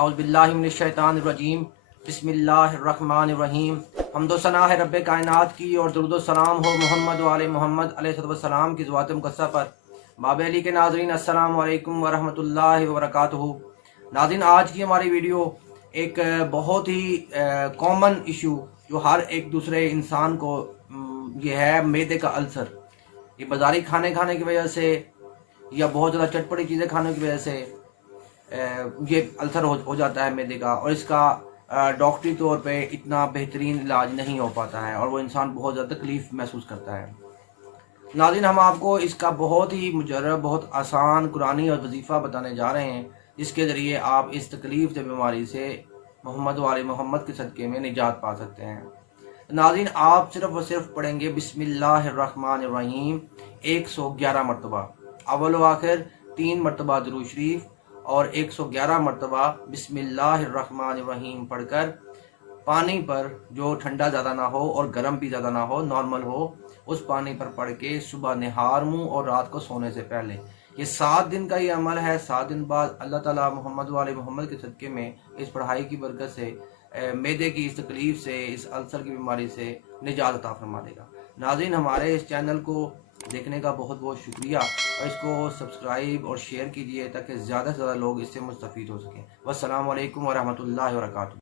اعوذ باللہ من الشیطان الرجیم بسم اللہ الرحمن الرحیم۔ حمد و ثنا ہے رب کائنات کی اور درود و سلام ہو محمد و آل محمد علیہ السلام کی ذوات مقدسہ پر۔ باب-E-Ali کے ناظرین السلام علیکم ورحمۃ اللہ وبرکاتہ۔ ناظرین، آج کی ہماری ویڈیو ایک بہت ہی کامن ایشو جو ہر ایک دوسرے انسان کو یہ ہے معدے کا السر۔ یہ بازاری کھانے کی وجہ سے یا بہت زیادہ چٹپٹی چیزیں کھانے کی وجہ سے یہ السر ہو جاتا ہے معدے کا، اور اس کا ڈاکٹری طور پہ اتنا بہترین علاج نہیں ہو پاتا ہے اور وہ انسان بہت زیادہ تکلیف محسوس کرتا ہے۔ ناظرین، ہم آپ کو اس کا بہت ہی مجرب، بہت آسان قرآنی اور وظیفہ بتانے جا رہے ہیں جس کے ذریعے آپ اس تکلیف سے، بیماری سے محمد و آل محمد کے صدقے میں نجات پا سکتے ہیں۔ ناظرین، آپ صرف اور صرف پڑھیں گے بسم اللہ الرحمن الرحیم 111 مرتبہ، اول و آخر 3 مرتبہ درود شریف اور 111 مرتبہ بسم اللہ الرحمن الرحیم پڑھ کر پانی پر، جو ٹھنڈا زیادہ نہ ہو اور گرم بھی زیادہ نہ ہو، نارمل ہو، اس پانی پر پڑھ کے صبح نہار منہ اور رات کو سونے سے پہلے، یہ 7 دن کا یہ عمل ہے۔ 7 دن بعد اللہ تعالیٰ محمد و آل محمد کے صدقے میں اس پڑھائی کی برکت سے معدے کی اس تکلیف سے، اس السر کی بیماری سے نجات عطا فرما دے گا۔ ناظرین، ہمارے اس چینل کو دیکھنے کا بہت بہت شکریہ، اور اس کو سبسکرائب اور شیئر کیجیے تاکہ زیادہ سے زیادہ لوگ اس سے مستفید ہو سکیں۔ والسلام علیکم ورحمۃ اللہ وبرکاتہ۔